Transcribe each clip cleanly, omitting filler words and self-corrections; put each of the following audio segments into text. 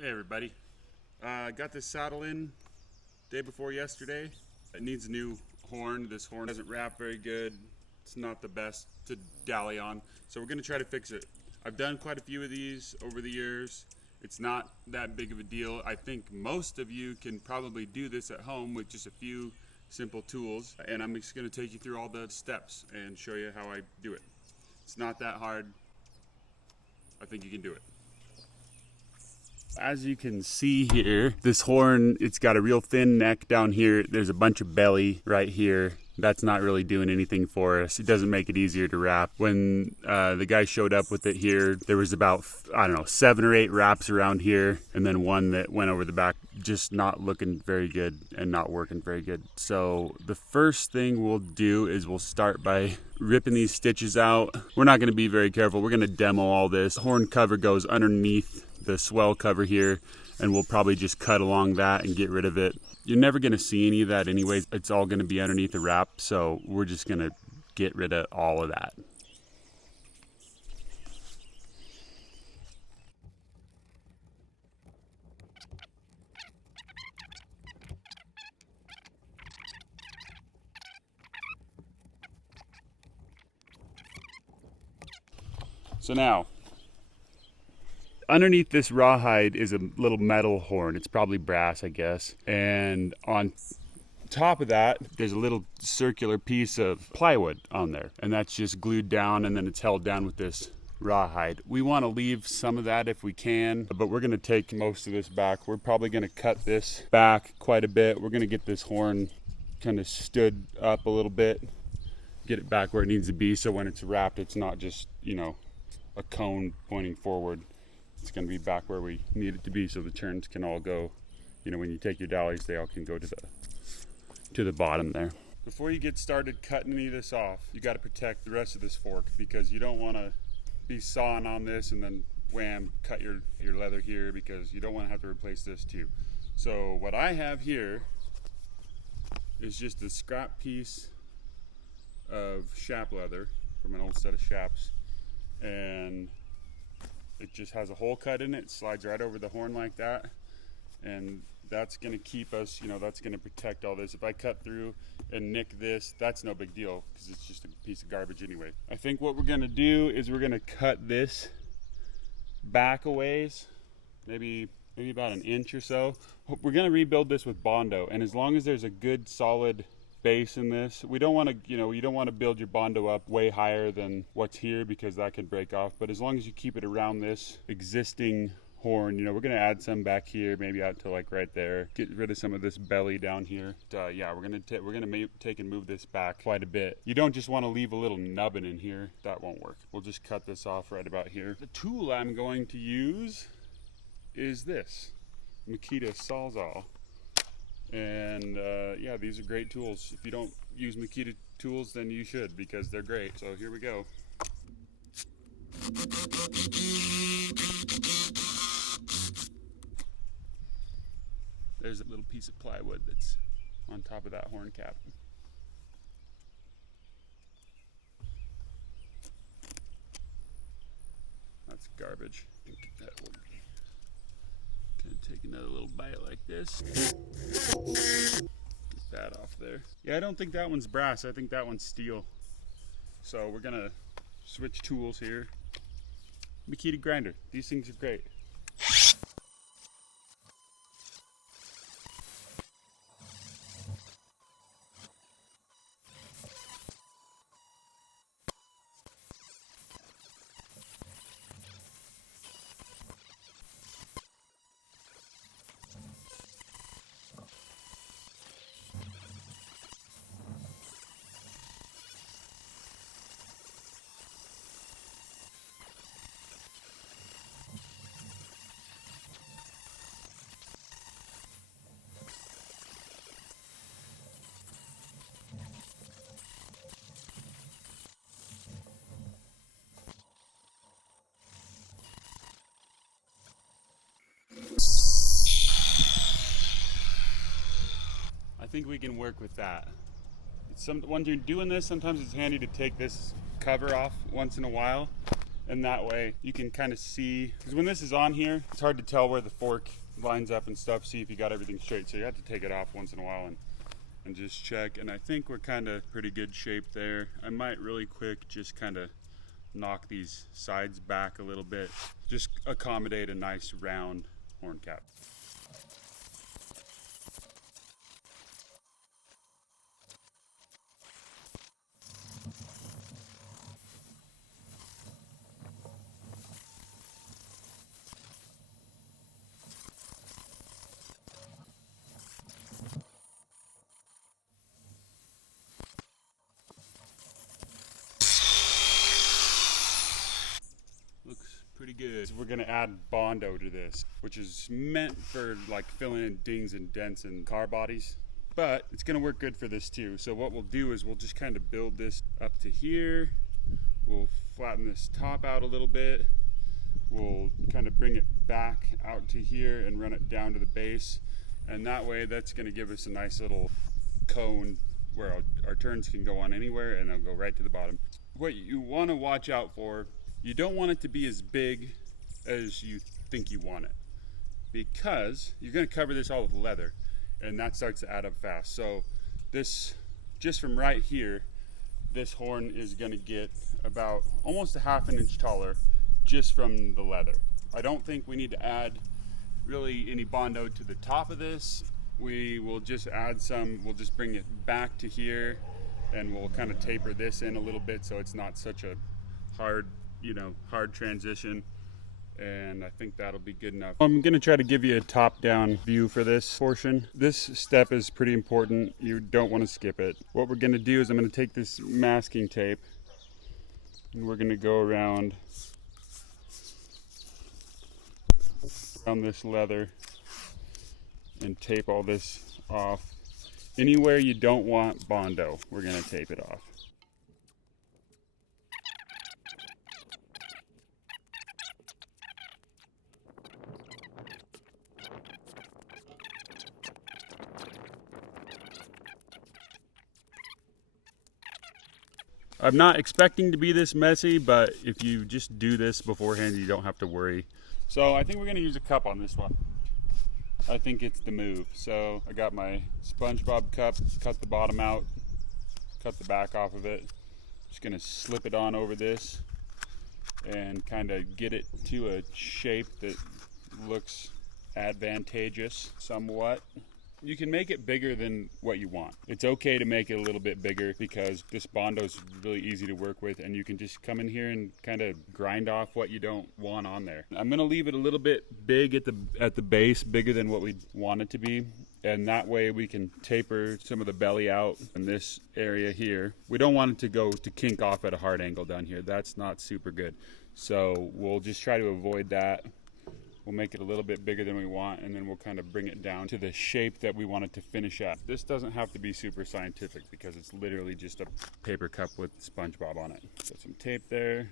Hey everybody, got this saddle in day before yesterday. It needs a new horn. This horn doesn't wrap very good. It's not the best to dally on, so we're going to try to fix it. I've done quite a few of these over the years. It's not that big of a deal. I think most of you can probably do this at home with just a few simple tools, and I'm just going to take you through all the steps and show you how I do it. It's not that hard. I think you can do it. As you can see here, this horn, it's got a real thin neck down here. There's a bunch of belly right here. That's not really doing anything for us. It doesn't make it easier to wrap. When the guy showed up with it here, there was about, I don't know, 7 or 8 wraps around here, and then one that went over the back, just not looking very good and not working very good. So the first thing we'll do is we'll start by ripping these stitches out. We're not gonna be very careful. We're gonna demo all this. Horn cover goes underneath the swell cover here, and we'll probably just cut along that and get rid of it. You're never going to see any of that anyways. It's all going to be underneath the wrap, so we're just going to get rid of all of that. So now, underneath this rawhide is a little metal horn. It's probably brass, I guess. And on top of that, there's a little circular piece of plywood on there. And that's just glued down, and then it's held down with this rawhide. We want to leave some of that if we can, but we're going to take most of this back. We're probably going to cut this back quite a bit. We're going to get this horn kind of stood up a little bit, get it back where it needs to be, so when it's wrapped, it's not just, you know, a cone pointing forward. It's going to be back where we need it to be, so the turns can all go, you know, when you take your dollies, they all can go to the bottom there. Before you get started cutting any of this off, you got to protect the rest of this fork, because you don't want to be sawing on this and then wham, cut your leather here, because you don't want to have to replace this too. So what I have here is just a scrap piece of shap leather from an old set of shaps, and it just has a hole cut in it. It slides right over the horn like that, and that's going to keep us, you know, that's going to protect all this. If I cut through and nick this, that's no big deal, because it's just a piece of garbage anyway. I think what we're going to do is we're going to cut this back a ways, maybe about an inch or so. We're going to rebuild this with Bondo, and as long as there's a good solid base in this, we don't want to, you know, you don't want to build your Bondo up way higher than what's here, because that can break off. But as long as you keep it around this existing horn, you know, we're going to add some back here, maybe out to like right there, get rid of some of this belly down here. Yeah, we're going to take and move this back quite a bit. You don't just want to leave a little nubbin in here. That won't work. We'll just cut this off right about here. The tool I'm going to use is this Makita Sawzall. And yeah, these are great tools. If you don't use Makita tools, then you should, because they're great. So here we go. There's a little piece of plywood that's on top of that horn cap. That's garbage. That will be. Gonna take another little bite like this. Get that off there. Yeah, I don't think that one's brass. I think that one's steel. So we're gonna switch tools here. Makita grinder. These things are great. I think we can work with that. When you're doing this, sometimes it's handy to take this cover off once in a while And that way you can kind of see, because when this is on here, it's hard to tell where the fork lines up and stuff, see if you got everything straight. So you have to take it off once in a while and just check. And I think we're kind of pretty good shape there. I might really quick just kind of knock these sides back a little bit, just accommodate a nice round horn cap. Looks pretty good. So we're gonna add Bondo to this, which is meant for like filling in dings and dents in car bodies, but it's gonna work good for this too. So what we'll do is we'll just kind of build this up to here. We'll flatten this top out a little bit. We'll kind of bring it back out to here and run it down to the base. And that way that's gonna give us a nice little cone where our turns can go on anywhere and they'll go right to the bottom. What you wanna watch out for, you don't want it to be as big as you think you want it, because you're going to cover this all with leather and that starts to add up fast. So this, just from right here, this horn is going to get about almost a ½ inch taller just from the leather. I don't think we need to add really any Bondo to the top of this. We will just add some, we'll just bring it back to here and we'll kind of taper this in a little bit so it's not such a hard transition, and I think that'll be good enough. I'm gonna try to give you a top-down view for this portion. This step is pretty important. You don't want to skip it. What we're gonna do is I'm gonna take this masking tape and we're gonna go around this leather and tape all this off. Anywhere you don't want Bondo, we're gonna tape it off. I'm not expecting to be this messy, but if you just do this beforehand, you don't have to worry. So I think we're gonna use a cup on this one. I think it's the move. So I got my SpongeBob cup, cut the bottom out, cut the back off of it. Just gonna slip it on over this and kind of get it to a shape that looks advantageous somewhat. You can make it bigger than what you want. It's okay to make it a little bit bigger because this Bondo is really easy to work with, and you can just come in here and kind of grind off what you don't want on there. I'm gonna leave it a little bit big at the base, bigger than what we want it to be, and that way we can taper some of the belly out in this area here. We don't want it to kink off at a hard angle down here. That's not super good. So we'll just try to avoid that. We'll make it a little bit bigger than we want, and then we'll kind of bring it down to the shape that we want it to finish at. This doesn't have to be super scientific because it's literally just a paper cup with SpongeBob on it. Put some tape there.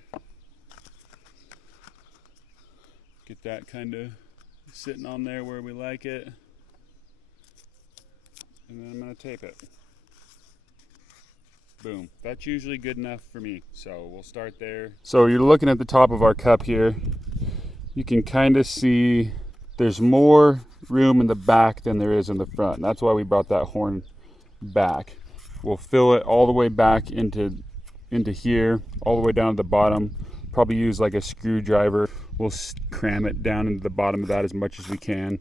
Get that kind of sitting on there where we like it. And then I'm going to tape it. Boom. That's usually good enough for me. So we'll start there. So you're looking at the top of our cup here. You can kind of see there's more room in the back than there is in the front. That's why we brought that horn back. We'll fill it all the way back into here, all the way down to the bottom. Probably use like a screwdriver. We'll cram it down into the bottom of that as much as we can.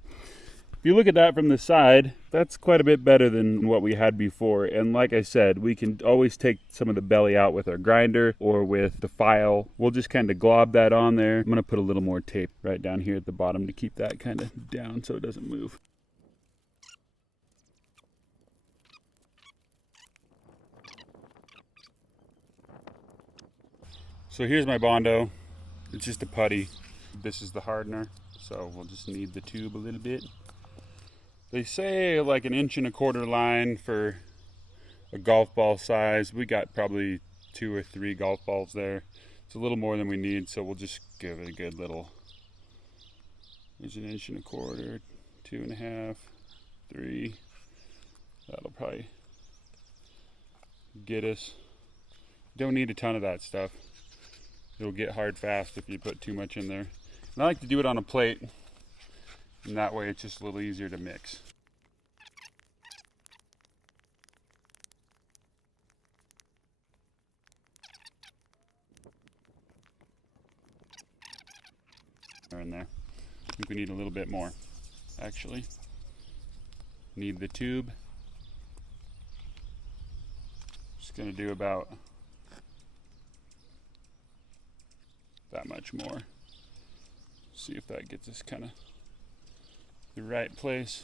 If you look at that from the side, that's quite a bit better than what we had before. And like I said, we can always take some of the belly out with our grinder or with the file. We'll just kind of glob that on there. I'm going to put a little more tape right down here at the bottom to keep that kind of down so it doesn't move. So here's my Bondo. It's just a putty. This is the hardener, so we'll just knead the tube a little bit. They say like 1.25 inch line for a golf ball size. We got probably 2 or 3 golf balls there. It's a little more than we need, so we'll just give it a good little, there's 1.25 inch, 2.5, 3. That'll probably get us. Don't need a ton of that stuff. It'll get hard fast if you put too much in there. And I like to do it on a plate, and that way it's just a little easier to mix. In there. I think we need a little bit more, actually. Need the tube. Just gonna do about that much more. See if that gets us kind of the right place.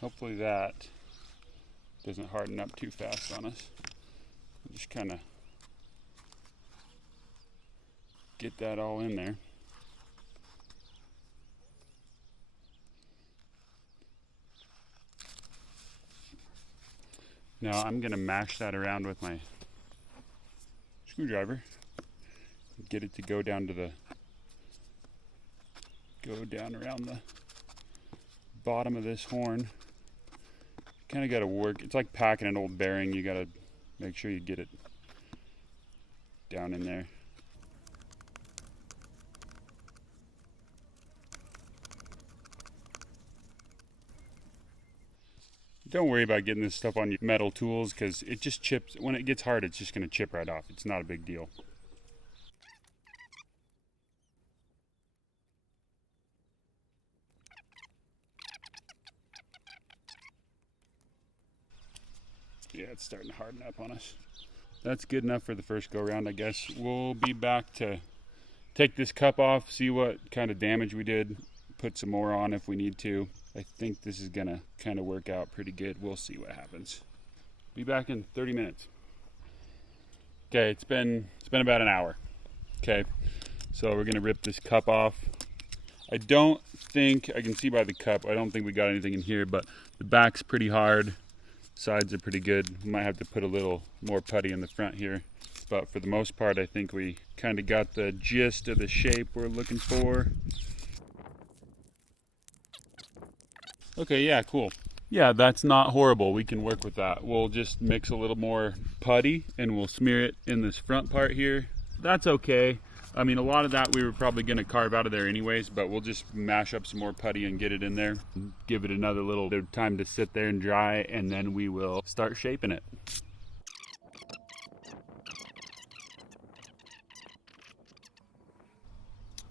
Hopefully that doesn't harden up too fast on us. Just kind of get that all in there. Now I'm going to mash that around with my screwdriver. Get it to go down around the bottom of this horn. Kind of got to work. It's like packing an old bearing. You got to make sure you get it down in there. Don't worry about getting this stuff on your metal tools because it just chips. When it gets hard, it's just going to chip right off. It's not a big deal. Yeah, it's starting to harden up on us. That's good enough for the first go round, I guess. We'll be back to take this cup off, see what kind of damage we did, put some more on if we need to. I think this is gonna kind of work out pretty good. We'll see what happens. Be back in 30 minutes. Okay, it's been about an hour. Okay, so we're gonna rip this cup off. I don't think, I can see by the cup, I don't think we got anything in here, but the back's pretty hard. Sides are pretty good. We might have to put a little more putty in the front here. But for the most part, I think we kind of got the gist of the shape we're looking for. Okay, yeah, cool. Yeah, that's not horrible. We can work with that. We'll just mix a little more putty and we'll smear it in this front part here. That's okay. I mean, a lot of that we were probably going to carve out of there anyways, but we'll just mash up some more putty and get it in there. Give it another little bit of time to sit there and dry, and then we will start shaping it.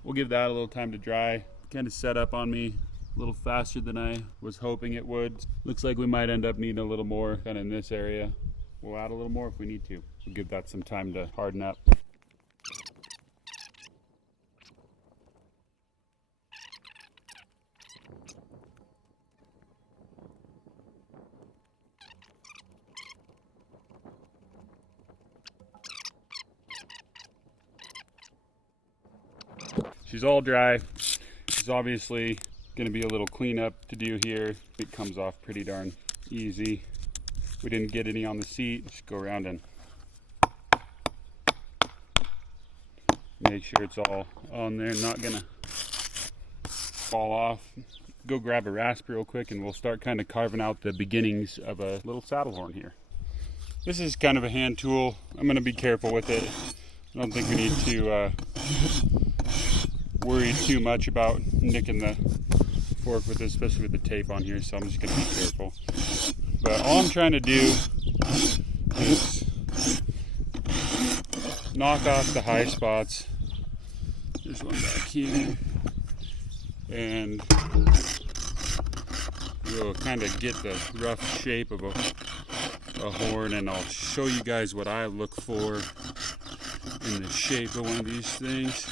We'll give that a little time to dry. Kind of set up on me a little faster than I was hoping it would. Looks like we might end up needing a little more kind of in this area. We'll add a little more if we need to. We'll give that some time to harden up. She's all dry. There's obviously going to be a little cleanup to do here. It comes off pretty darn easy. We didn't get any on the seat. Just go around and make sure it's all on there. Not going to fall off. Go grab a rasp real quick and we'll start kind of carving out the beginnings of a little saddle horn here. This is kind of a hand tool. I'm going to be careful with it. I don't think we need to worry too much about nicking the fork with this, especially with the tape on here, so I'm just going to be careful. But all I'm trying to do is knock off the high spots. There's one back here. And we'll kind of get the rough shape of a horn, and I'll show you guys what I look for in the shape of one of these things.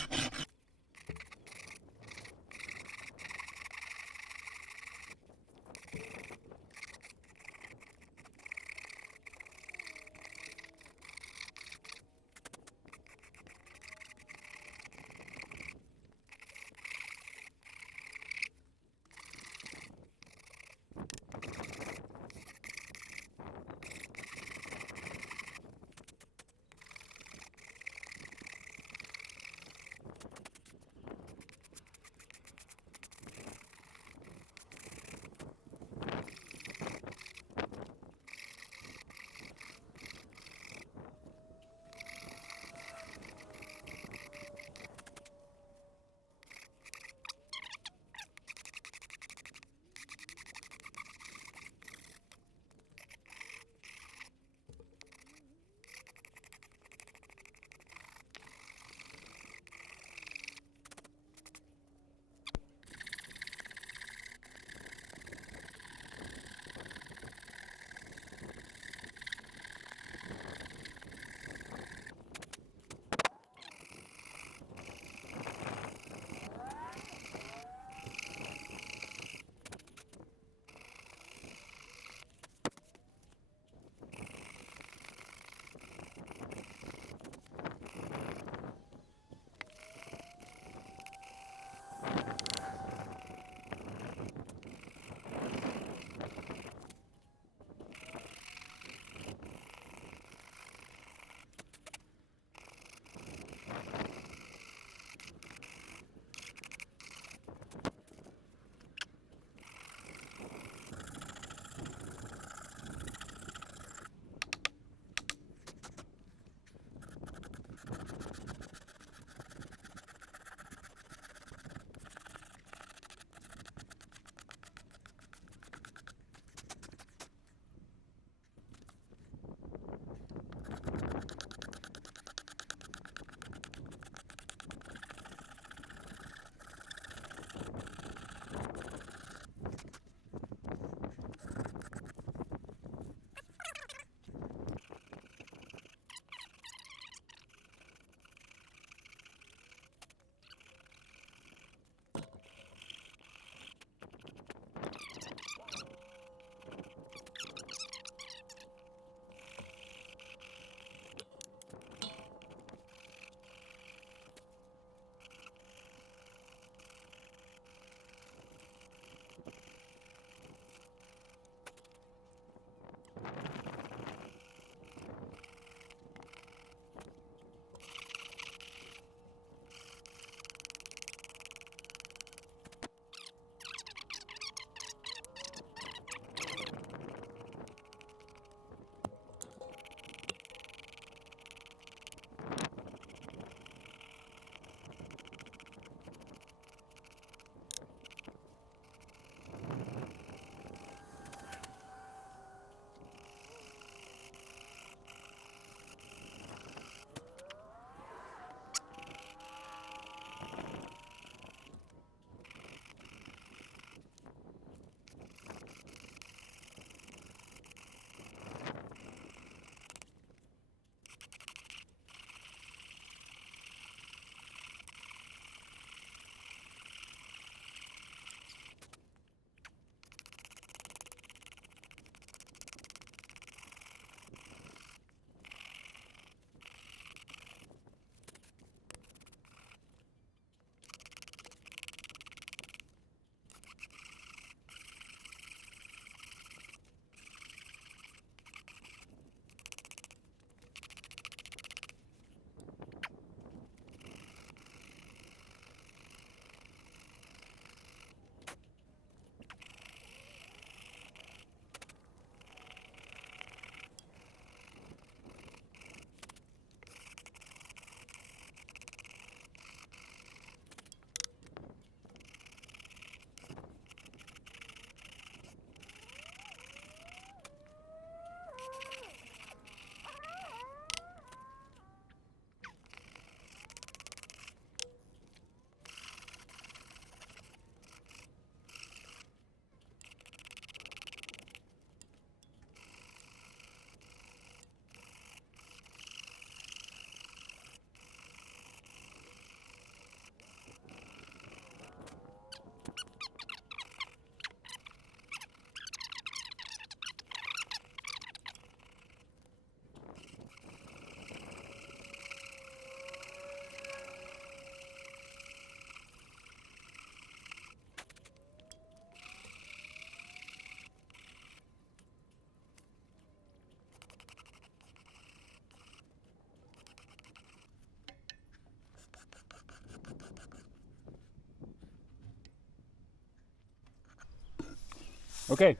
Okay,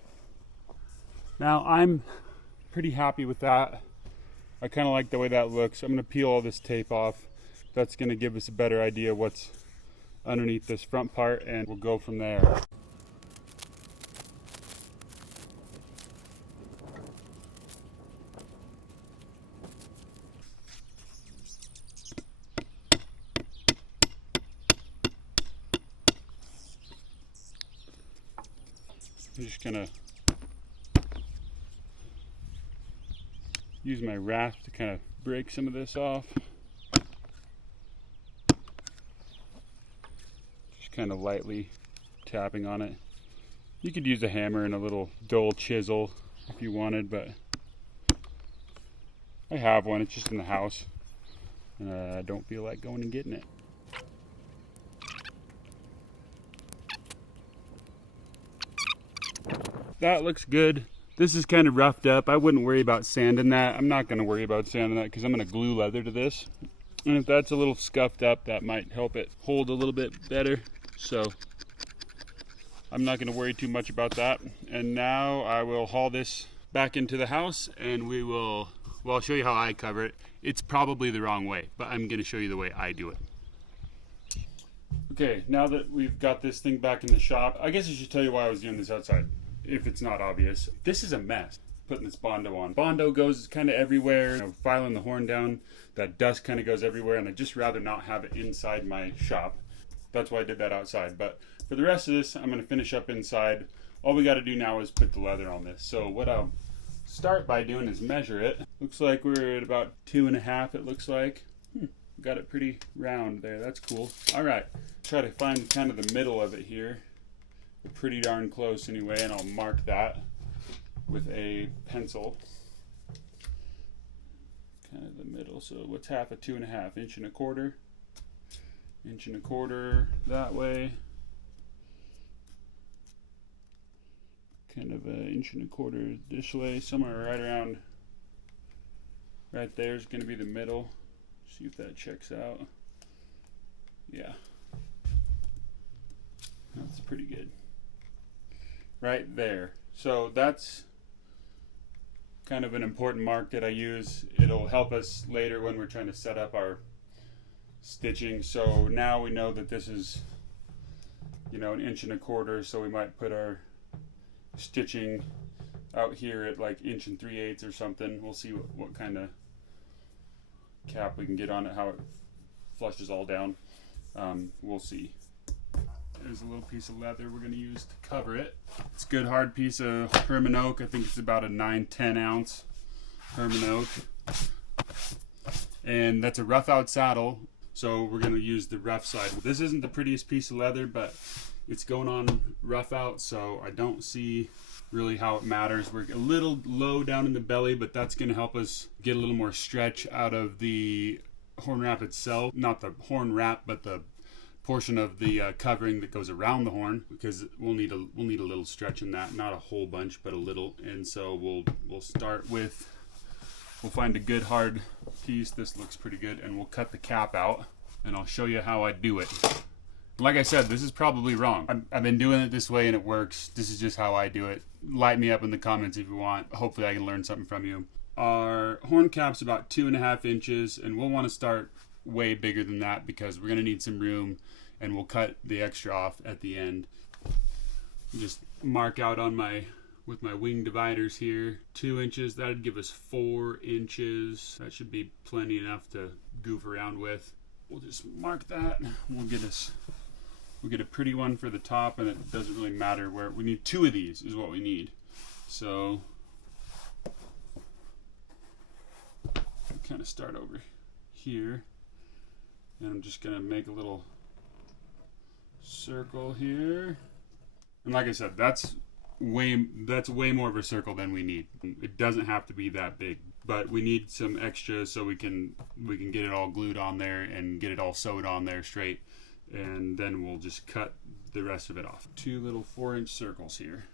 now I'm pretty happy with that. I kind of like the way that looks. I'm going to peel all this tape off. That's going to give us a better idea what's underneath this front part, and we'll go from there. I'm just going to use my raft to kind of break some of this off. Just kind of lightly tapping on it. You could use a hammer and a little dull chisel if you wanted, but I have one. It's just in the house. I don't feel like going and getting it. That looks good. This is kind of roughed up. I wouldn't worry about sanding that. I'm not going to worry about sanding that because I'm going to glue leather to this. And if that's a little scuffed up, that might help it hold a little bit better. So I'm not going to worry too much about that. And now I will haul this back into the house, and well, I'll show you how I cover it. It's probably the wrong way, but I'm going to show you the way I do it. Okay, now that we've got this thing back in the shop, I guess I should tell you why I was doing this outside, if it's not obvious. This is a mess, putting this Bondo on. Bondo goes kind of everywhere, you know, filing the horn down, that dust kind of goes everywhere, and I'd just rather not have it inside my shop. That's why I did that outside. But for the rest of this, I'm going to finish up inside. All we got to do now is put the leather on this. So what I'll start by doing is measure it. Looks like we're at about 2.5, it looks like. Got it pretty round there. That's cool. All right, try to find kind of the middle of it here. We're pretty darn close anyway, and I'll mark that with a pencil. Kind of the middle. So what's half of 2.5? 1.25 inches. 1.25 that way. Kind of 1.25 inches this way. Somewhere right around right there is going to be the middle. See if that checks out. Yeah, that's pretty good. Right there. So that's kind of an important mark that I use. It'll help us later when we're trying to set up our stitching. So now we know that this is, you know, 1.25 inches, so we might put our stitching out here at like 1 3/8 or something. We'll see what kind of cap we can get on it, how it flushes all down. We'll see. There's a little piece of leather we're going to use to cover it. It's a good hard piece of Herman oak. I think it's about a 9-10 ounce Herman oak. And that's a rough out saddle, so we're going to use the rough side. This isn't the prettiest piece of leather, but it's going on rough out, so I don't see really how it matters. We're a little low down in the belly, but that's going to help us get a little more stretch out of the horn wrap itself. Not the horn wrap, but the portion of the covering that goes around the horn, because we'll need a little stretch in that. Not a whole bunch, but a little. And so we'll start with, we'll find a good hard piece. This looks pretty good, and we'll cut the cap out, and I'll show you how I do it. Like I said, this is probably wrong. I've been doing it this way and it works. This is just how I do it. Light me up in the comments if you want. Hopefully I can learn something from you. Our horn cap's about 2.5 inches, and we'll want to start way bigger than that because we're going to need some room, and we'll cut the extra off at the end. Just mark out on with my wing dividers here, 2 inches. That'd give us 4 inches. That should be plenty enough to goof around with. We'll just mark that. We'll get a pretty one for the top, and it doesn't really matter where. We need 2 of these is what we need. So kind of start over here, and I'm just gonna make a little circle here. And like I said, that's way more of a circle than we need. It doesn't have to be that big, but we need some extra so we can get it all glued on there and get it all sewed on there straight, and then we'll just cut the rest of it off. 2 little 4-inch circles here.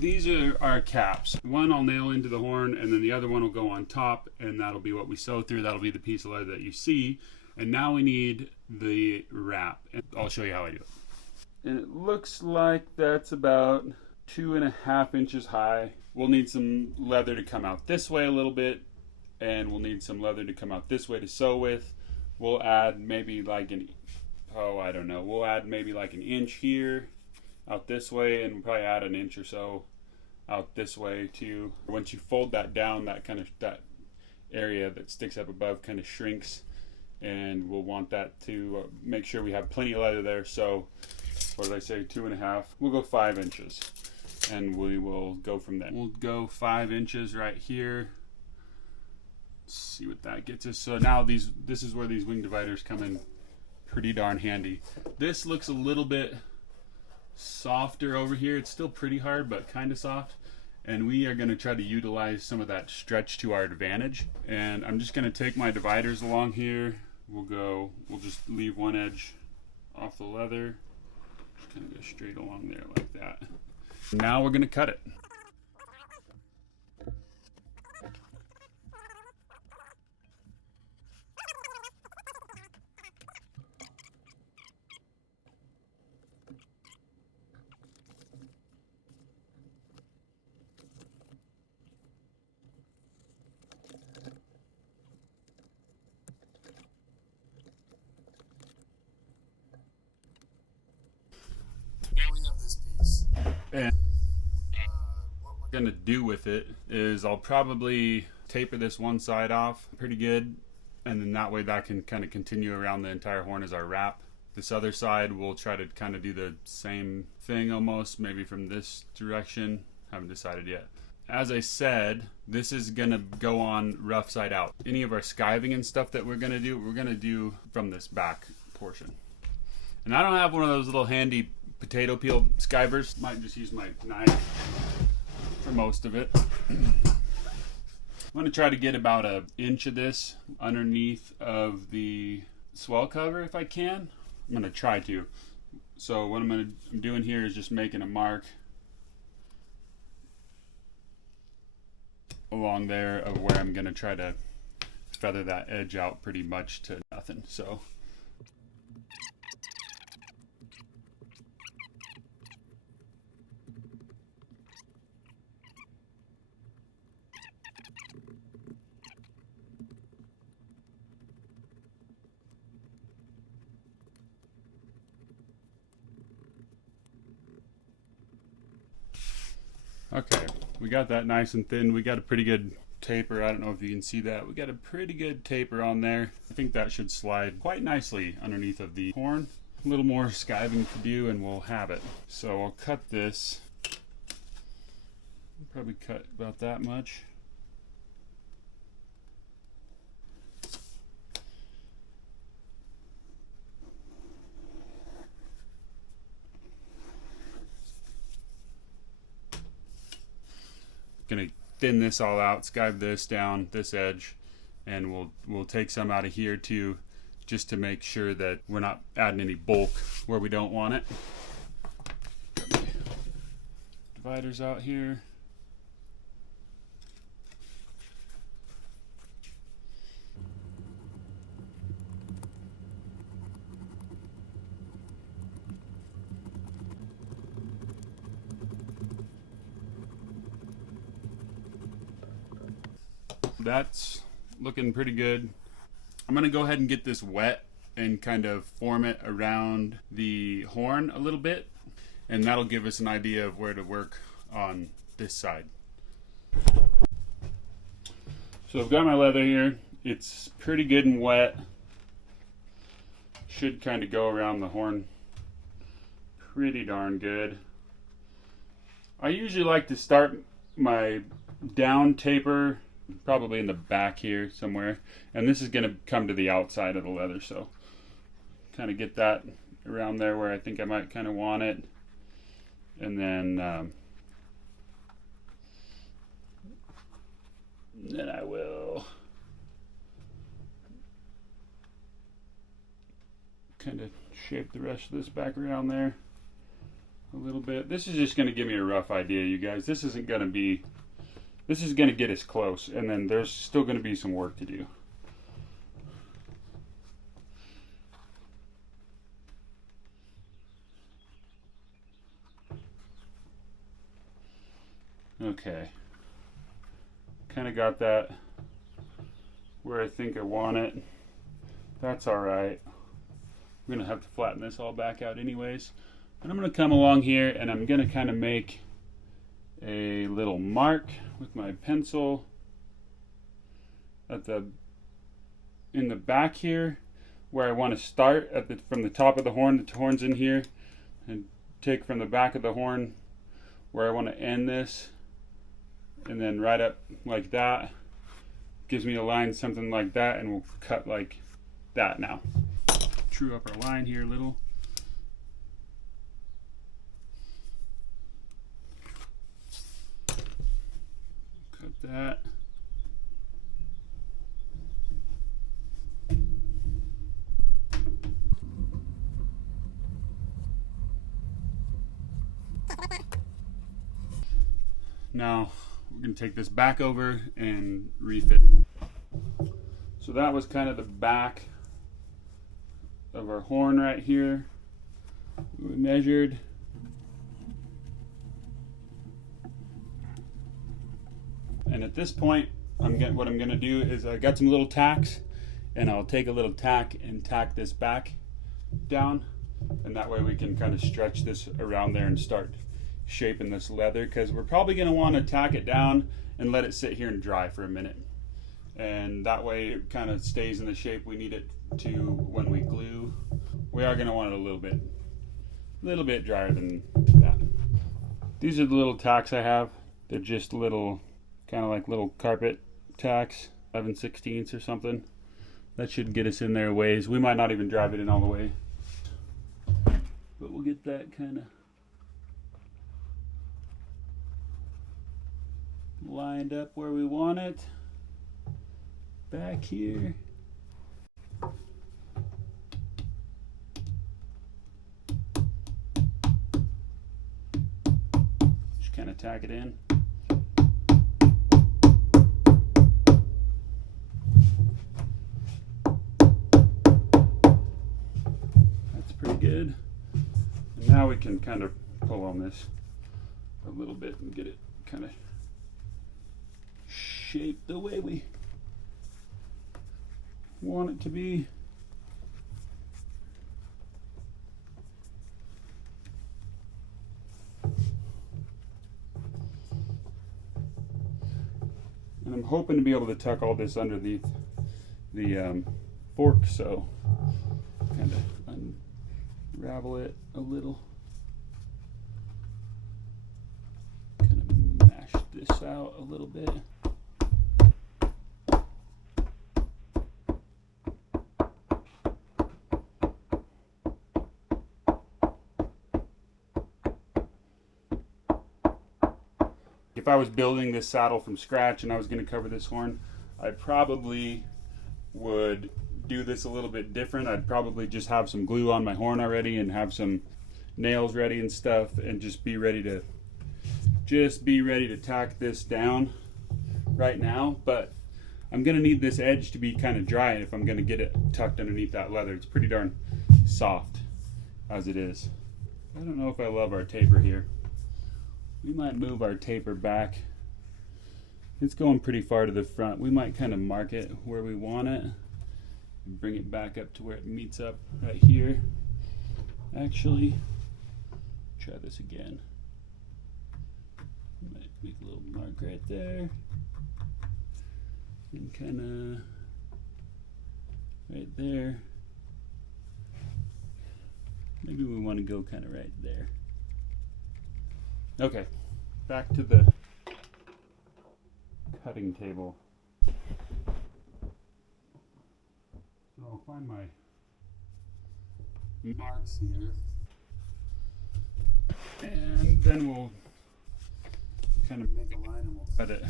These are our caps. One I'll nail into the horn, and then the other one will go on top, and that'll be what we sew through. That'll be the piece of leather that you see. And now we need the wrap, and I'll show you how I do it. And it looks like that's about 2.5 inches high. We'll need some leather to come out this way a little bit, and we'll need some leather to come out this way to sew with. We'll add maybe like I don't know, we'll add maybe like an inch here out this way, and we'll probably add an inch or so out this way too. Once you fold that down, that area that sticks up above kind of shrinks, and we'll want that to make sure we have plenty of leather there. So what did I say, 2.5? We'll go 5 inches, and we will go from there. We'll go 5 inches right here. Let's see what that gets us. So now this is where these wing dividers come in pretty darn handy. This looks a little bit softer over here. It's still pretty hard, but kind of soft. And we are going to try to utilize some of that stretch to our advantage. And I'm just going to take my dividers along here. We'll just leave one edge off the leather. Just kind of go straight along there like that. Now we're going to cut it. Now we have this piece. And what we're gonna do with it is I'll probably taper this one side off pretty good, and then that way that can kind of continue around the entire horn as our wrap. This other side we'll try to kind of do the same thing almost, maybe from this direction. Haven't decided yet. As I said, this is gonna go on rough side out. Any of our skiving and stuff that we're gonna do from this back portion. And I don't have one of those little handy potato peel skivers. Might just use my knife for most of it. I'm going to try to get about an inch of this underneath of the swell cover if I can. I'm going to try to. So what I'm doing here is just making a mark along there of where I'm going to try to feather that edge out pretty much to nothing. So okay, we got that nice and thin. We got a pretty good taper. I don't know if you can see that. We got a pretty good taper on there. I think that should slide quite nicely underneath of the horn. A little more skiving to do and we'll have it. So I'll cut this. I'll probably cut about that much. Gonna thin this all out, skive this down, this edge, and we'll take some out of here too, just to make sure that we're not adding any bulk where we don't want it. Dividers out here. That's looking pretty good. I'm gonna go ahead and get this wet and kind of form it around the horn a little bit, and that'll give us an idea of where to work on this side. So I've got my leather here. It's pretty good and wet. Should kind of go around the horn pretty darn good. I usually like to start my down taper probably in the back here somewhere, and this is going to come to the outside of the leather, so kind of get that around there where I think I might kind of want it, and then I will kind of shape the rest of this back around there a little bit. This is just going to give me a rough idea, you guys. This is going to get us close, and then there's still going to be some work to do. Okay. Kind of got that where I think I want it. That's all right. We're gonna have to flatten this all back out anyways. And I'm gonna come along here and I'm gonna kind of make a little mark with my pencil at in the back here where I want to start from the top of the horn. The horn's in here, and take from the back of the horn where I want to end this, and then right up like that. Gives me a line something like that, and we'll cut like that now. True up our line here a little. Cut that. Now we're going to take this back over and refit it. So that was kind of the back of our horn right here. We measured. And at this point, what I'm going to do is I got some little tacks, and I'll take a little tack and tack this back down, and that way we can kind of stretch this around there and start shaping this leather, because we're probably going to want to tack it down and let it sit here and dry for a minute, and that way it kind of stays in the shape we need it to when we glue. We are going to want it a little bit drier than that. These are the little tacks I have. They're just little, kind of like little carpet tacks, 11/16 or something. That should get us in there a ways. We might not even drive it in all the way, but we'll get that kind of lined up where we want it. Back here. Just kind of tack it in. That's pretty good. And now we can kind of pull on this a little bit and get it kind of shaped the way we want it to be. And I'm hoping to be able to tuck all this underneath the fork, so kind of unravel it a little. Kind of mash this out a little bit. If I was building this saddle from scratch and I was going to cover this horn, I probably would do this a little bit different. I'd probably just have some glue on my horn already and have some nails ready and stuff, and just be ready to tack this down right now. But I'm going to need this edge to be kind of dry if I'm going to get it tucked underneath that leather. It's pretty darn soft as it is. I don't know if I love our taper here. We might move our taper back. It's going pretty far to the front. We might kind of mark it where we want it and bring it back up to where it meets up right here. Actually, try this again. Might make a little mark right there. And kind of right there. Maybe we want to go kind of right there. Okay, back to the cutting table. So I'll find my marks here, and then we'll kind of make a line and we'll cut it.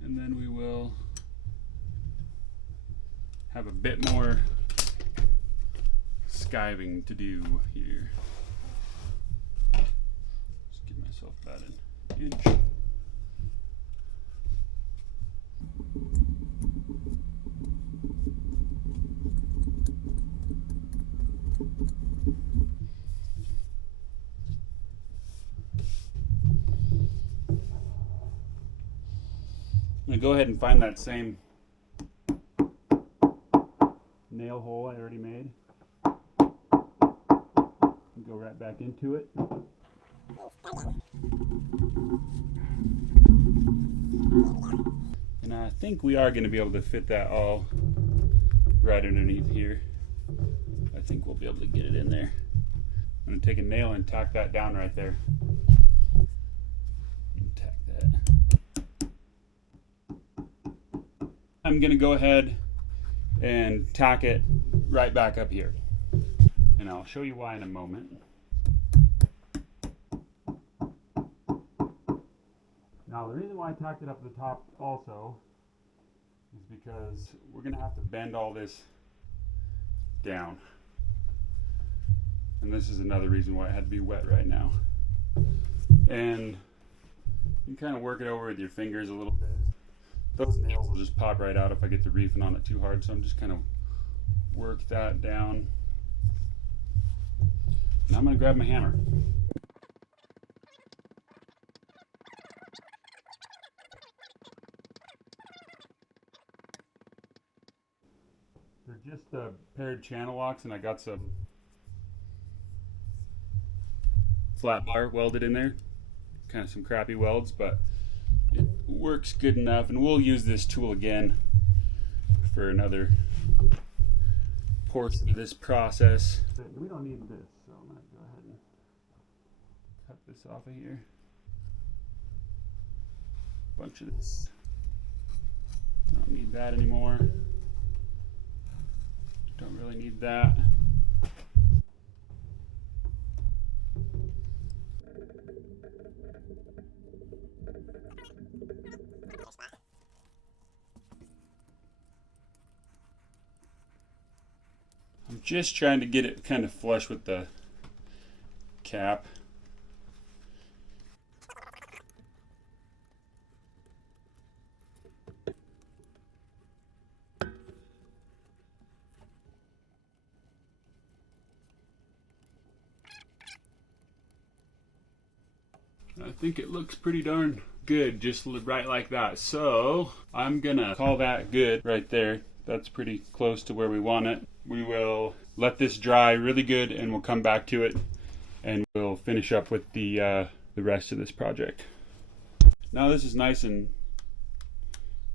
And then we will have a bit more skiving to do here. Just give myself about an inch. go ahead and find that same nail hole I already made. And go right back into it. And I think we are going to be able to fit that all right underneath here. I think we'll be able to get it in there. I'm going to take a nail and tack that down right there. And tack that. I'm going to go ahead and tack it right back up here. And I'll show you why in a moment. Now the reason why I tacked it up at the top also is because we're going to have to bend all this down. And this is another reason why it had to be wet right now. And you kind of work it over with your fingers a little bit. Those nails will just pop right out if I get the reefing on it too hard, so I'm just kind of work that down. Now I'm going to grab my hammer. They're just paired channel locks, and I got some flat bar welded in there. Kind of some crappy welds, but it works good enough, and we'll use this tool again for another portion of this process. We don't need this, so I'm going to go ahead and cut this off of here. Bunch of this. I don't need that anymore. Don't really need that. I'm just trying to get it kind of flush with the cap. I think it looks pretty darn good just right like that. So I'm gonna call that good right there. That's pretty close to where we want it. We will let this dry really good and we'll come back to it and we'll finish up with the rest of this project. Now this is nice and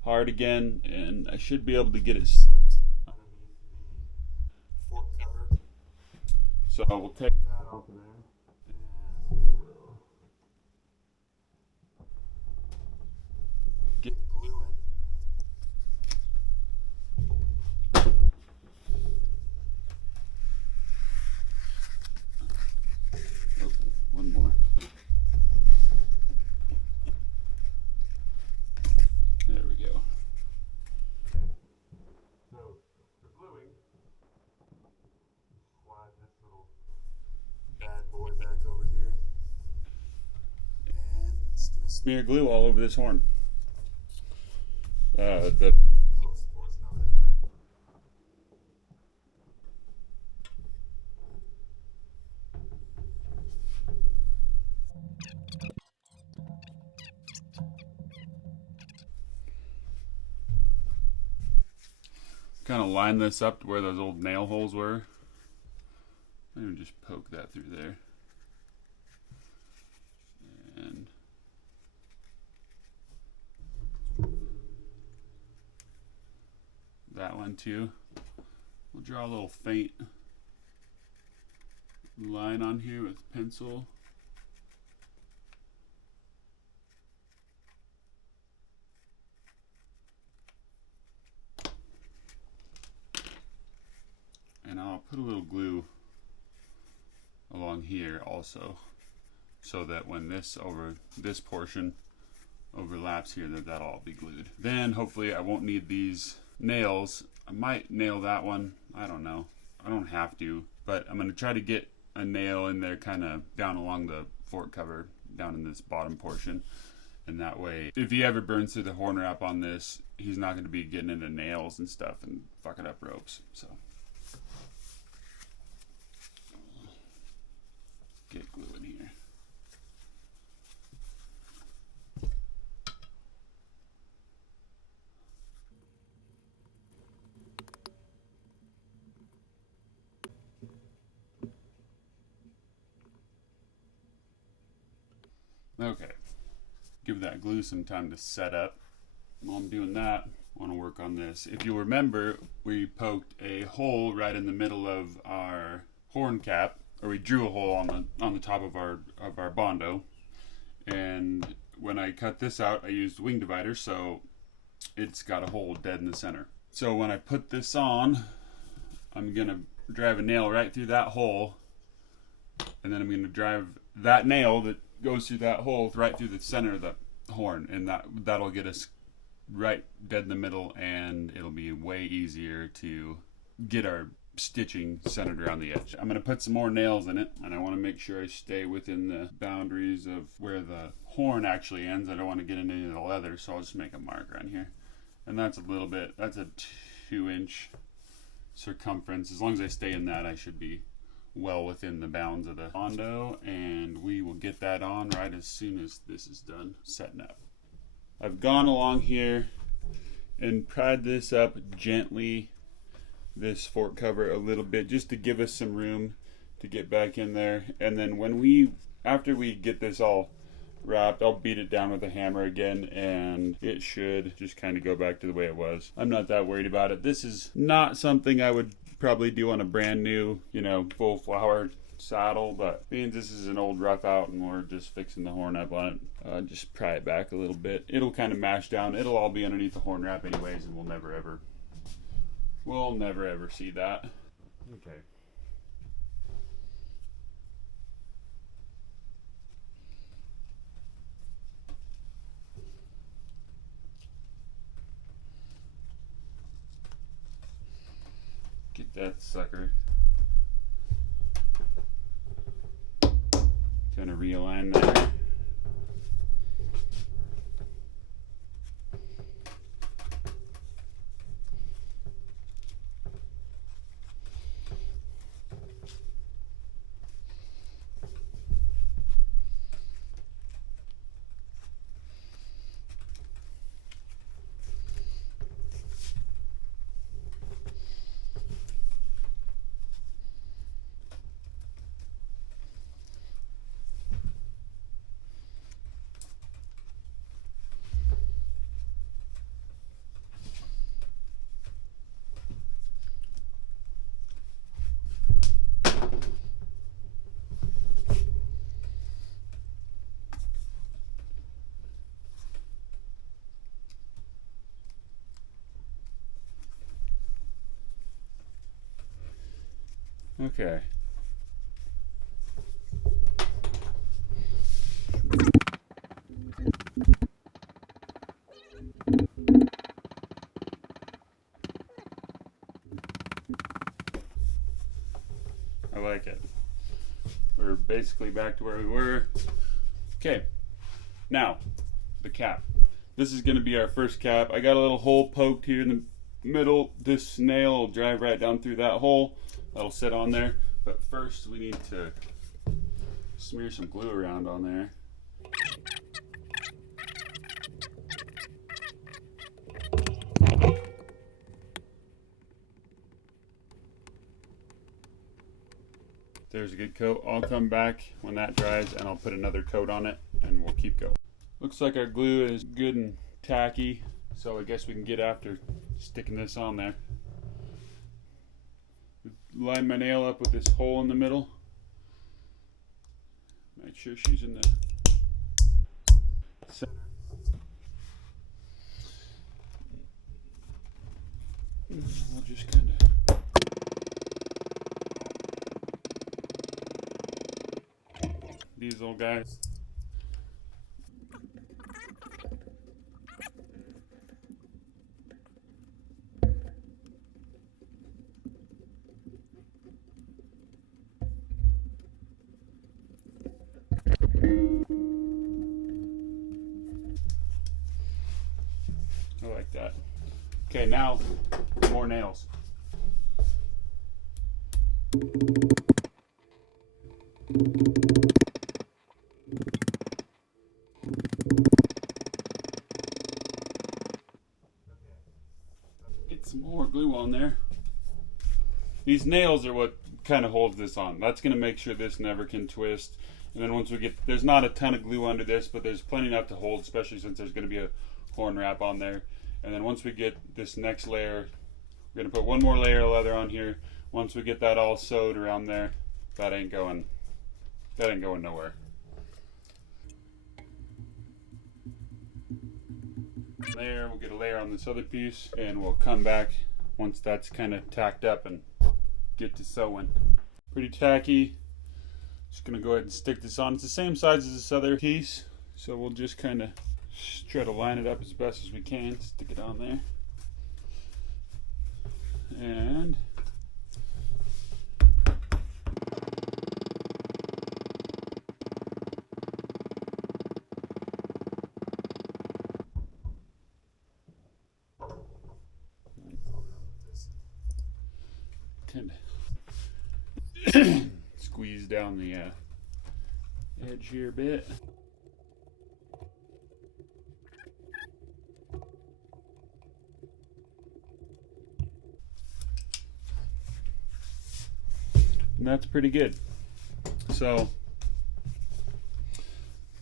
hard again, and I should be able to get it slipped underneath the fork cover. So we'll take that off of there. Get glue in. Oh, one more. There we go. So for gluing, slide this little bad boy back over here, and it's gonna smear glue all over this horn. The post portion of it anyway. Kind of line this up to where those old nail holes were. I'm gonna just poke that through there. And that one too. We'll draw a little faint line on here with pencil. And I'll put a little glue along here also, so that when this portion overlaps here, that'll all be glued. Then hopefully I won't need these nails. I might nail that one. I don't know. I don't have to, but I'm going to try to get a nail in there kind of down along the fork cover, down in this bottom portion. And that way, if he ever burns through the horn wrap on this, he's not going to be getting into nails and stuff and fucking up ropes. So get glue in here. Okay, give that glue some time to set up. While I'm doing that, I want to work on this. If you remember, we poked a hole right in the middle of our horn cap, or we drew a hole on the top of our Bondo. And when I cut this out, I used wing divider, so it's got a hole dead in the center. So when I put this on, I'm gonna drive a nail right through that hole, and then I'm gonna drive that nail that goes through that hole right through the center of the horn, and that'll get us right dead in the middle, and it'll be way easier to get our stitching centered around the edge. I'm going to put some more nails in it, and I want to make sure I stay within the boundaries of where the horn actually ends. I don't want to get into any of the leather, so I'll just make a mark around here. And that's a little bit, that's a 2-inch circumference. As long as I stay in that, I should be well within the bounds of the Bondo, and we will get that on right as soon as this is done setting up. I've gone along here and pried this up gently, this fork cover, a little bit, just to give us some room to get back in there. And then after we get this all wrapped, I'll beat it down with a hammer again, and it should just kind of go back to the way it was. I'm not that worried about it. This is not something I would probably do on a brand new, full flower saddle, but being this is an old rough out and we're just fixing the horn up on it, just pry it back a little bit. It'll kind of mash down. It'll all be underneath the horn wrap anyways, and we'll never ever see that. Okay. Get that sucker. Kind of realign that. Okay. I like it. We're basically back to where we were. Okay. Now, the cap. This is going to be our first cap. I got a little hole poked here in the middle. This nail will drive right down through that hole. That'll sit on there. But first we need to smear some glue around on there. There's a good coat. I'll come back when that dries and I'll put another coat on it and we'll keep going. Looks like our glue is good and tacky, so I guess we can get after sticking this on there. Line my nail up with this hole in the middle. Make sure she's in the center. We'll just kind of these little guys. I like that. Okay, now more nails. Get some more glue on there. These nails are what kind of holds this on. That's going to make sure this never can twist And then once we get, there's not a ton of glue under this, but there's plenty enough to hold, especially since there's going to be a horn wrap on there. And then once we get this next layer, we're going to put one more layer of leather on here. Once we get that all sewed around there, that ain't going nowhere. There, we'll get a layer on this other piece, and we'll come back once that's kind of tacked up and get to sewing. Pretty tacky. Just gonna go ahead and stick this on. It's the same size as this other piece, so we'll just kind of try to line it up as best as we can. Stick it on there, and kind of squeeze down the edge here a bit. And that's pretty good. So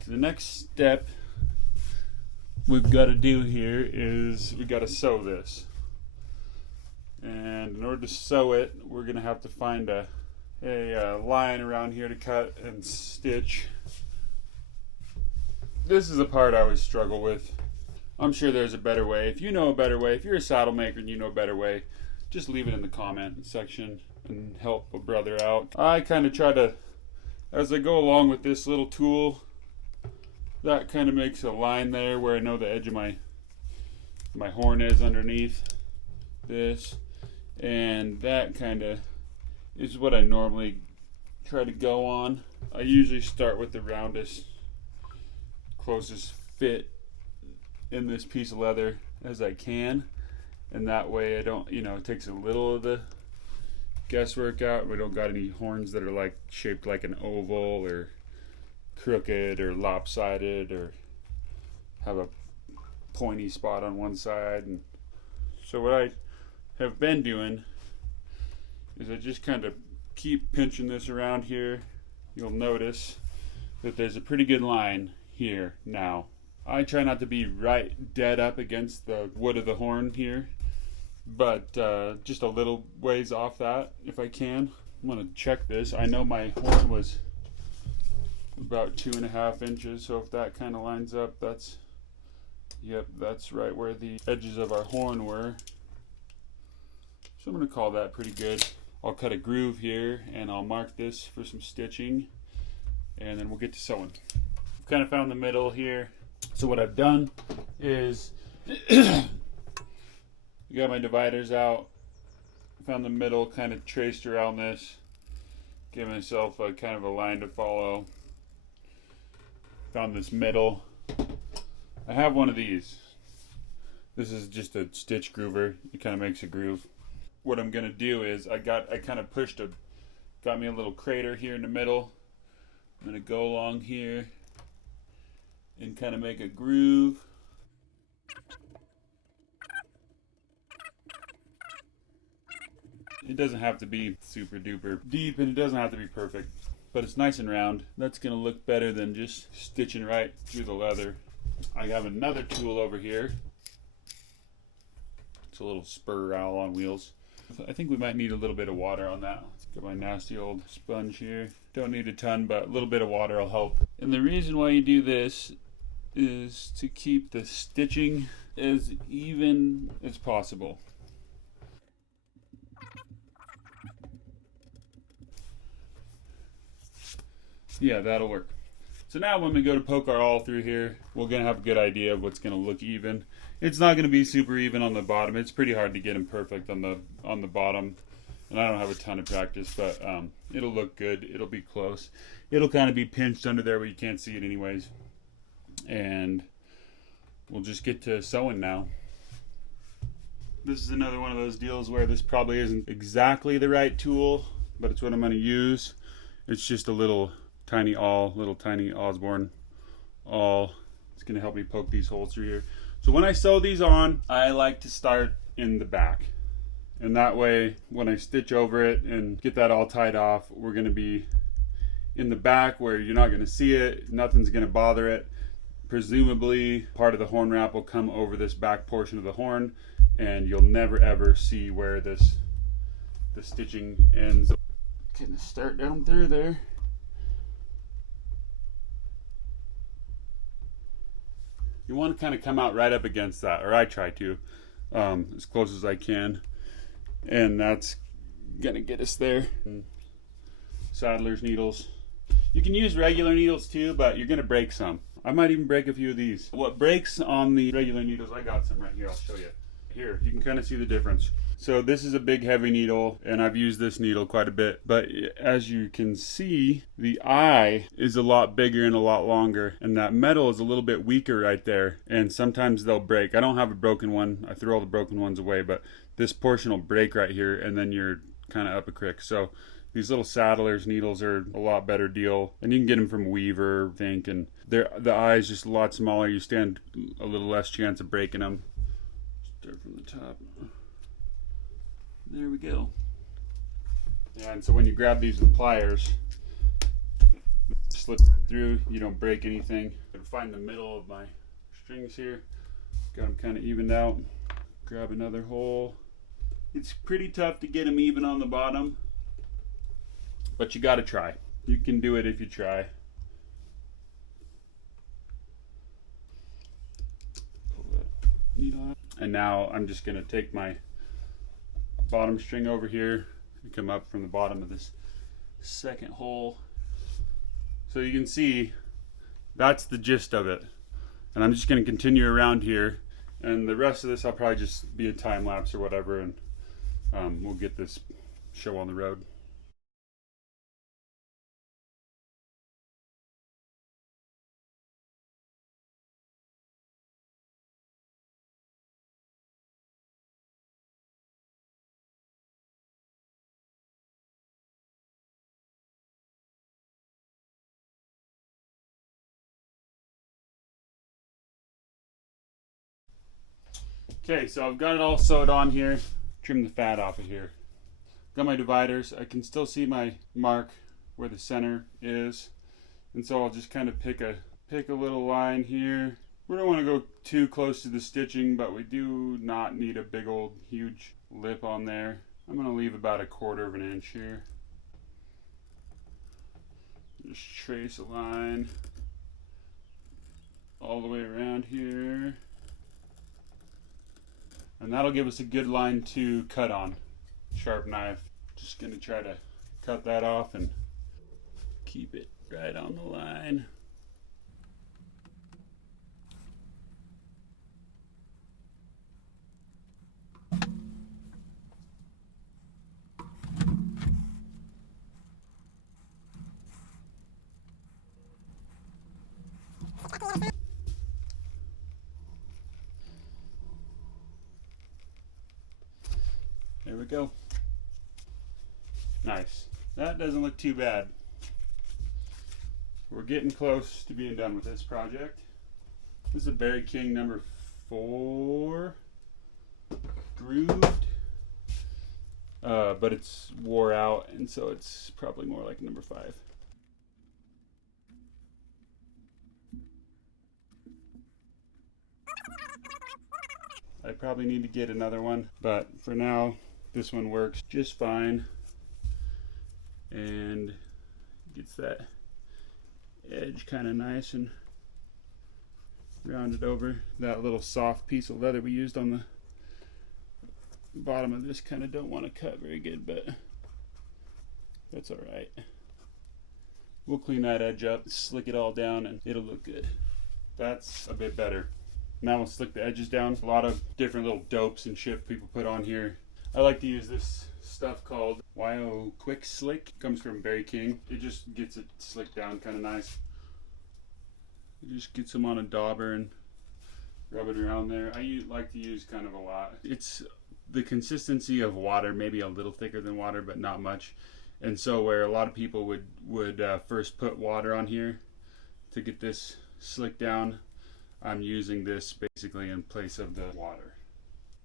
the next step we've got to do here is we got to sew this. And in order to sew it, we're going to have to find a line around here to cut and stitch. This is the part I always struggle with. I'm sure there's a better way. If you know a better way, if you're a saddle maker and you know a better way, just leave it in the comment section and help a brother out. I kind of try to, as I go along with this little tool, that kind of makes a line there where I know the edge of my horn is underneath this, and that kind of is what I normally try to go on. I usually start with the roundest, closest fit in this piece of leather as I can, and that way I don't, it takes a little of the guesswork out. We don't got any horns that are like shaped like an oval or crooked or lopsided or have a pointy spot on one side. And so what I have been doing is I just kind of keep pinching this around here. You'll notice that there's a pretty good line here now. I try not to be right dead up against the wood of the horn here, but just a little ways off that if I can. I'm going to check this. I know my horn was about 2.5 inches, so if that kind of lines up, that's right where the edges of our horn were. So I'm going to call that pretty good. I'll cut a groove here and I'll mark this for some stitching, and then we'll get to sewing. I've kind of found the middle here. So what I've done is got my dividers out, found the middle, kind of traced around this, give myself a kind of a line to follow. Found this middle. I have one of these. This is just a stitch groover. It kind of makes a groove. What I'm gonna do is I kind of got me a little crater here in the middle. I'm gonna go along here and kind of make a groove. It doesn't have to be super duper deep, and it doesn't have to be perfect, but it's nice and round. That's gonna look better than just stitching right through the leather. I have another tool over here. It's a little spur rowel on wheels. I think we might need a little bit of water on that. Let's get my nasty old sponge here. Don't need a ton, but a little bit of water will help. And the reason why you do this is to keep the stitching as even as possible. Yeah, that'll work. So now when we go to poke our awl through here, we're going to have a good idea of what's going to look even. It's not going to be super even on the bottom. It's pretty hard to get them perfect on the bottom. And I don't have a ton of practice, but it'll look good. It'll be close. It'll kind of be pinched under there where you can't see it anyways. And we'll just get to sewing now. This is another one of those deals where this probably isn't exactly the right tool, but it's what I'm going to use. It's just a little tiny awl, little tiny Osborne awl. It's going to help me poke these holes through here. So when I sew these on, I like to start in the back. And that way, when I stitch over it and get that all tied off, we're going to be in the back where you're not going to see it, nothing's going to bother it. Presumably part of the horn wrap will come over this back portion of the horn, and you'll never ever see where the stitching ends. Kind of start down through there. You want to kind of come out right up against that, or I try to, as close as I can, and that's gonna get us there. Saddler's needles. You can use regular needles too, but you're gonna break some. I might even break a few of these. What breaks on the regular needles, I got some right here, I'll show you. Here, you can kind of see the difference. So this is a big heavy needle, and I've used this needle quite a bit, but as you can see, the eye is a lot bigger and a lot longer, and that metal is a little bit weaker right there, and sometimes they'll break. I don't have a broken one. I threw all the broken ones away, but this portion will break right here, and then you're kind of up a creek. So these little Saddler's needles are a lot better deal, and you can get them from Weaver, I think, and the eye is just a lot smaller. You stand a little less chance of breaking them. Start from the top. There we go. Yeah, and so when you grab these with pliers, slip right through, you don't break anything. I find the middle of my strings here, got them kind of evened out. Grab another hole. It's pretty tough to get them even on the bottom, but you got to try. You can do it if you try. Pull that needle out. And now I'm just going to take my bottom string over here and come up from the bottom of this second hole. So you can see that's the gist of it. And I'm just going to continue around here, and the rest of this I'll probably just be a time lapse or whatever, and we'll get this show on the road. Okay, so I've got it all sewed on here. Trim the fat off of here. Got my dividers. I can still see my mark where the center is, and so I'll just kind of pick a little line here. We don't want to go too close to the stitching, but we do not need a big old huge lip on there. I'm going to leave about 1/4 of an inch here. Just trace a line all the way around here. And that'll give us a good line to cut on. Sharp knife. Just gonna try to cut that off and keep it right on the line. There we go. Nice. That doesn't look too bad. We're getting close to being done with this project. This is a Berry King number 4, grooved, but it's wore out, and so it's probably more like number 5. I probably need to get another one, but for now, this one works just fine and gets that edge kind of nice and rounded over. That little soft piece of leather we used on the bottom of this kind of don't want to cut very good, but that's all right. We'll clean that edge up, slick it all down, and it'll look good. That's a bit better. Now we'll slick the edges down. A lot of different little dopes and shit people put on here. I like to use this stuff called YO Quick Slick. It comes from Berry King. It just gets it slicked down kind of nice. You just get some on a dauber and rub it around there. I like to use kind of a lot. It's the consistency of water, maybe a little thicker than water, but not much. And so where a lot of people would first put water on here to get this slicked down, I'm using this basically in place of the water.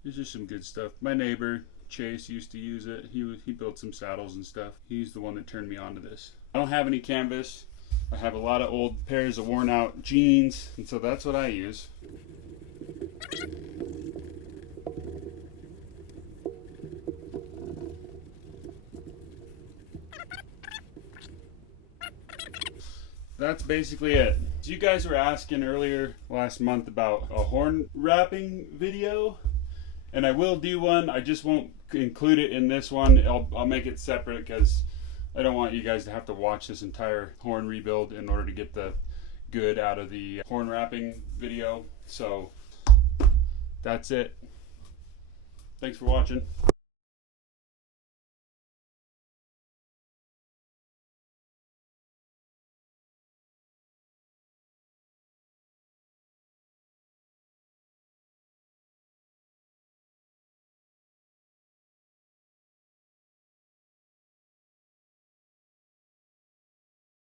It's just some good stuff. My neighbor Chase used to use it. He built some saddles and stuff. He's the one that turned me on to this. I don't have any canvas. I have a lot of old pairs of worn out jeans, and so that's what I use. That's basically it. So you guys were asking earlier last month about a horn wrapping video, and I will do one. I just won't include it in this one. I'll make it separate because I don't want you guys to have to watch this entire horn rebuild in order to get the good out of the horn wrapping video. So that's it. Thanks for watching.